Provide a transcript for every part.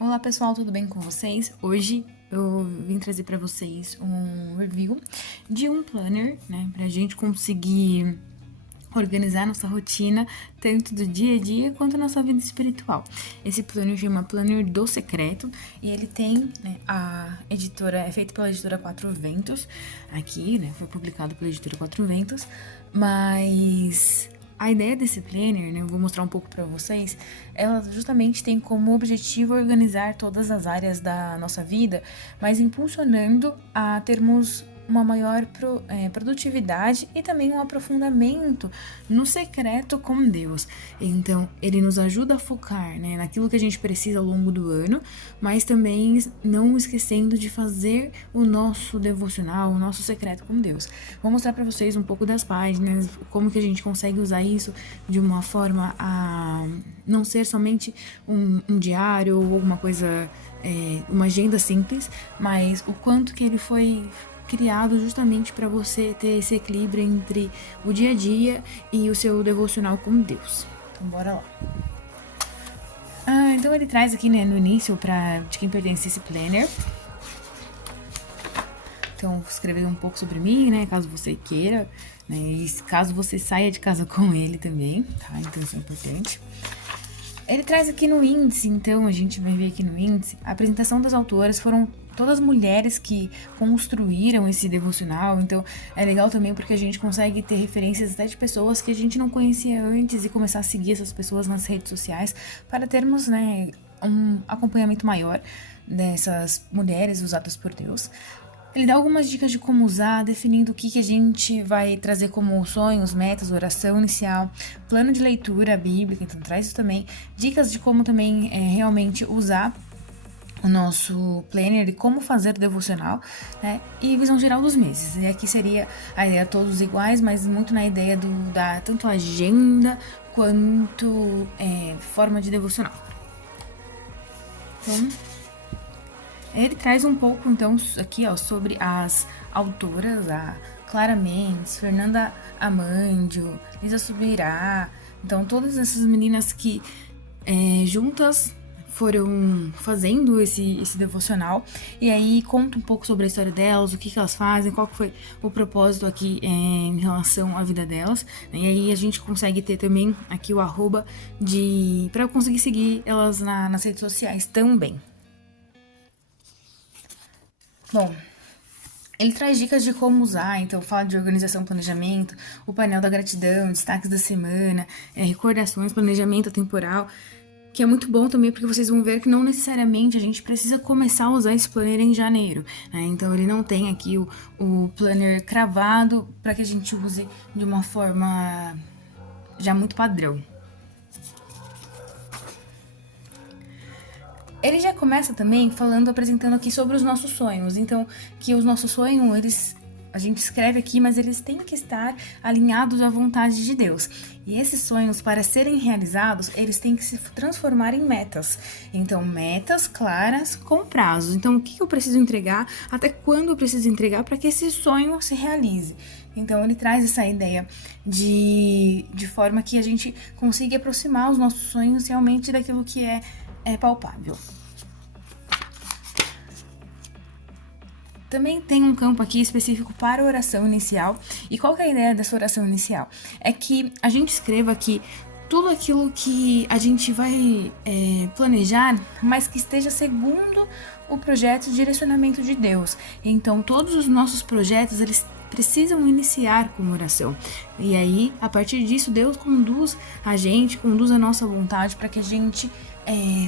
Olá pessoal, tudo bem com vocês? Hoje eu vim trazer para vocês um review de um planner, né, pra gente conseguir organizar nossa rotina, tanto do dia a dia quanto a nossa vida espiritual. Esse planner chama Planner do Secreto e ele tem, né, a editora, é feito pela editora Quatro Ventos, aqui, né, foi publicado pela editora Quatro Ventos, mas a ideia desse planner, né, eu vou mostrar um pouco para vocês, ela justamente tem como objetivo organizar todas as áreas da nossa vida, mas impulsionando a termos uma maior produtividade e também um aprofundamento no secreto com Deus. Então, ele nos ajuda a focar, né, naquilo que a gente precisa ao longo do ano, mas também não esquecendo de fazer o nosso devocional, o nosso secreto com Deus. Vou mostrar para vocês um pouco das páginas, como que a gente consegue usar isso de uma forma a não ser somente um diário ou alguma coisa, uma agenda simples, mas o quanto que ele foi criado justamente para você ter esse equilíbrio entre o dia a dia e o seu devocional com Deus. Então, bora lá. Então ele traz aqui, né, no início, de quem pertence esse planner. Então, vou escrever um pouco sobre mim, né, caso você queira, né, e caso você saia de casa com ele também, tá? Então isso é importante. Ele traz aqui no índice, então, a gente vai ver aqui no índice, a apresentação das autoras foram todas mulheres que construíram esse devocional, então é legal também porque a gente consegue ter referências até de pessoas que a gente não conhecia antes e começar a seguir essas pessoas nas redes sociais para termos, né, um acompanhamento maior dessas mulheres usadas por Deus. Ele dá algumas dicas de como usar, definindo o que a gente vai trazer como sonhos, metas, oração inicial, plano de leitura bíblica, então traz isso também, dicas de como também realmente usar o nosso planner e como fazer o devocional, né? E visão geral dos meses. E aqui seria a ideia todos iguais, mas muito na ideia da tanto agenda quanto forma de devocional. Então, ele traz um pouco, então, aqui, ó, sobre as autoras, a Clara Mendes, Fernanda Amandio, Lisa Subirá. Então, todas essas meninas que juntas foram fazendo esse devocional, e aí conta um pouco sobre a história delas, o que elas fazem, qual foi o propósito aqui em relação à vida delas, e aí a gente consegue ter também aqui o arroba para eu conseguir seguir elas nas redes sociais também. Bom, ele traz dicas de como usar, então fala de organização, planejamento, o painel da gratidão, destaques da semana, recordações, planejamento temporal, que é muito bom também porque vocês vão ver que não necessariamente a gente precisa começar a usar esse planner em janeiro, né? Então ele não tem aqui o planner cravado para que a gente use de uma forma já muito padrão. Ele já começa também apresentando aqui sobre os nossos sonhos. Então, que os nossos sonhos, a gente escreve aqui, mas eles têm que estar alinhados à vontade de Deus. E esses sonhos, para serem realizados, eles têm que se transformar em metas. Então, metas claras com prazos. Então, o que eu preciso entregar, até quando eu preciso entregar para que esse sonho se realize. Então, ele traz essa ideia de forma que a gente consiga aproximar os nossos sonhos realmente daquilo que é palpável. Também tem um campo aqui específico para oração inicial. E qual que é a ideia dessa oração inicial? É que a gente escreva aqui tudo aquilo que a gente vai planejar, mas que esteja segundo o projeto de direcionamento de Deus. Então, todos os nossos projetos, eles precisam iniciar com oração. E aí, a partir disso, Deus conduz a nossa vontade para que a gente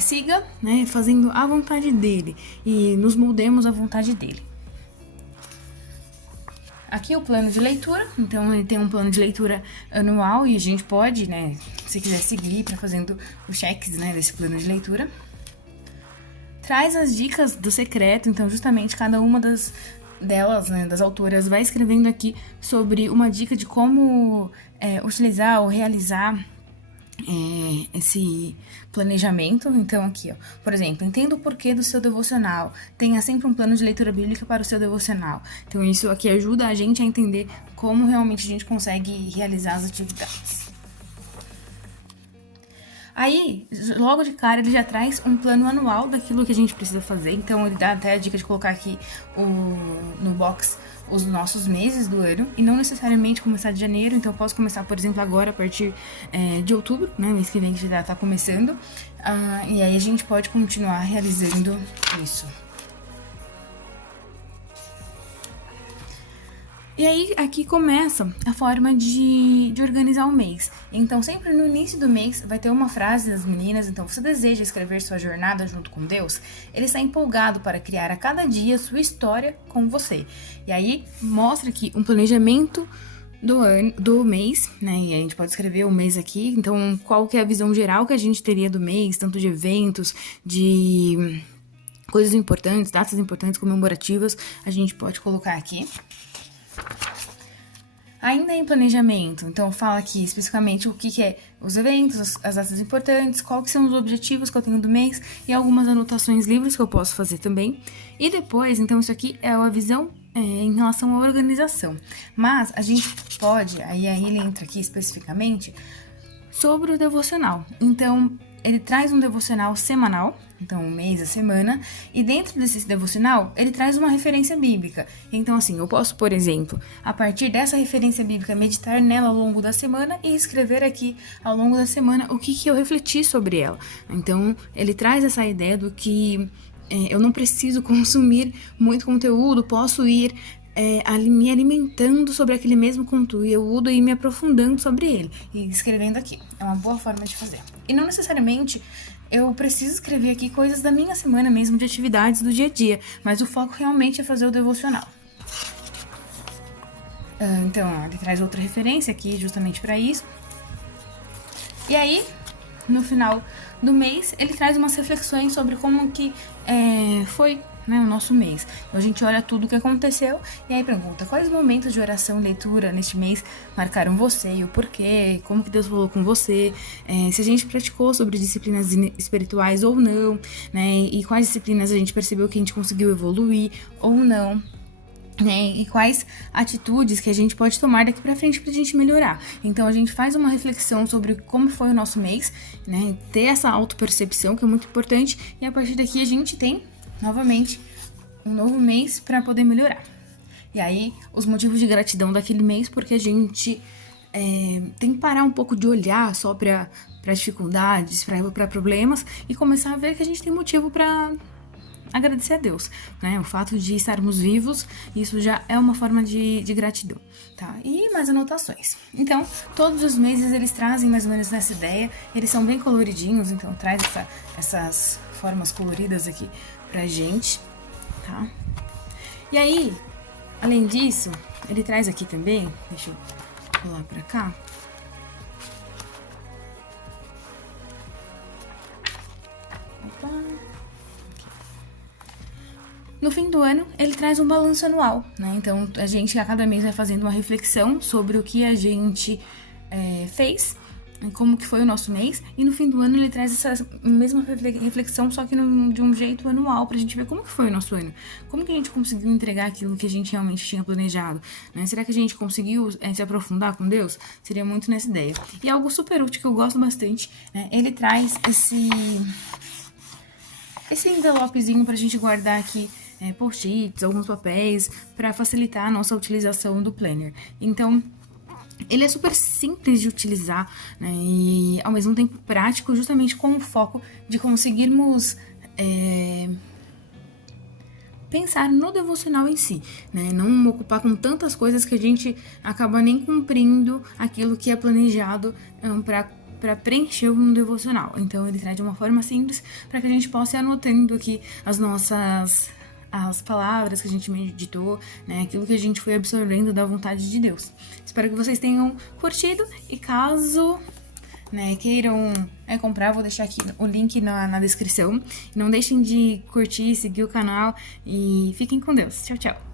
siga, né, fazendo a vontade dele e nos moldemos à vontade dele. Aqui o plano de leitura, então ele tem um plano de leitura anual e a gente pode, né, se quiser seguir para fazendo os cheques, né, desse plano de leitura. Traz as dicas do secreto, então justamente cada uma delas, né, das autoras, vai escrevendo aqui sobre uma dica de como utilizar ou realizar esse planejamento. Então aqui, ó, por exemplo, entenda o porquê do seu devocional, tenha sempre um plano de leitura bíblica para o seu devocional. Então isso aqui ajuda a gente a entender como realmente a gente consegue realizar as atividades. Aí, logo de cara, ele já traz um plano anual daquilo que a gente precisa fazer. Então, ele dá até a dica de colocar aqui no box os nossos meses do ano. E não necessariamente começar de janeiro. Então, eu posso começar, por exemplo, agora, a partir de outubro, né? Mês que vem que já tá começando. E aí, a gente pode continuar realizando isso. E aí, aqui começa a forma de organizar o mês. Então, sempre no início do mês, vai ter uma frase das meninas. Então, você deseja escrever sua jornada junto com Deus? Ele está empolgado para criar a cada dia sua história com você. E aí, mostra aqui um planejamento do mês, né? E a gente pode escrever o mês aqui. Então, qual que é a visão geral que a gente teria do mês, tanto de eventos, de coisas importantes, datas importantes, comemorativas, a gente pode colocar aqui. Ainda em planejamento, então fala aqui especificamente o que é os eventos, as datas importantes, quais que são os objetivos que eu tenho do mês e algumas anotações livres que eu posso fazer também. E depois, então isso aqui é a visão em relação à organização. Mas a gente pode, aí ele entra aqui especificamente sobre o devocional. Então, ele traz um devocional semanal, então um mês, a semana, e dentro desse devocional, ele traz uma referência bíblica. Então, assim, eu posso, por exemplo, a partir dessa referência bíblica, meditar nela ao longo da semana e escrever aqui ao longo da semana o que eu refleti sobre ela. Então, ele traz essa ideia do que eu não preciso consumir muito conteúdo, posso ir me alimentando sobre aquele mesmo conteúdo e me aprofundando sobre ele e escrevendo aqui. É uma boa forma de fazer. E não necessariamente eu preciso escrever aqui coisas da minha semana mesmo, de atividades do dia a dia, mas o foco realmente é fazer o devocional. Então, ele traz outra referência aqui justamente para isso. E aí, no final do mês, ele traz umas reflexões sobre como que foi, né, o nosso mês. Então a gente olha tudo o que aconteceu e aí pergunta quais momentos de oração e leitura neste mês marcaram você e o porquê, como que Deus falou com você, se a gente praticou sobre disciplinas espirituais ou não, né, e quais disciplinas a gente percebeu que a gente conseguiu evoluir ou não. E quais atitudes que a gente pode tomar daqui pra frente pra gente melhorar. Então a gente faz uma reflexão sobre como foi o nosso mês, né? Ter essa autopercepção que é muito importante. E a partir daqui a gente tem, novamente, um novo mês para poder melhorar. E aí, os motivos de gratidão daquele mês, porque a gente tem que parar um pouco de olhar só para dificuldades, para problemas e começar a ver que a gente tem motivo para agradecer a Deus, né? O fato de estarmos vivos, isso já é uma forma de gratidão, tá? E mais anotações. Então, todos os meses eles trazem mais ou menos nessa ideia, eles são bem coloridinhos, então traz essas formas coloridas aqui pra gente, tá? E aí, além disso, ele traz aqui também, deixa eu pular pra cá. Opa! No fim do ano, ele traz um balanço anual, né? Então, a gente a cada mês vai fazendo uma reflexão sobre o que a gente fez, como que foi o nosso mês, e no fim do ano ele traz essa mesma reflexão, só que de um jeito anual, pra gente ver como que foi o nosso ano, como que a gente conseguiu entregar aquilo que a gente realmente tinha planejado, né? Será que a gente conseguiu se aprofundar com Deus? Seria muito nessa ideia. E algo super útil que eu gosto bastante, né? Ele traz esse envelopezinho pra gente guardar aqui post-its, alguns papéis, para facilitar a nossa utilização do planner. Então, ele é super simples de utilizar, né, e ao mesmo tempo prático, justamente com o foco de conseguirmos pensar no devocional em si, né? Não ocupar com tantas coisas que a gente acaba nem cumprindo aquilo que é planejado para preencher um devocional. Então ele traz de uma forma simples para que a gente possa ir anotando aqui as palavras que a gente meditou, né, aquilo que a gente foi absorvendo da vontade de Deus. Espero que vocês tenham curtido e caso queiram comprar, vou deixar aqui o link na descrição. Não deixem de curtir, seguir o canal e fiquem com Deus. Tchau, tchau!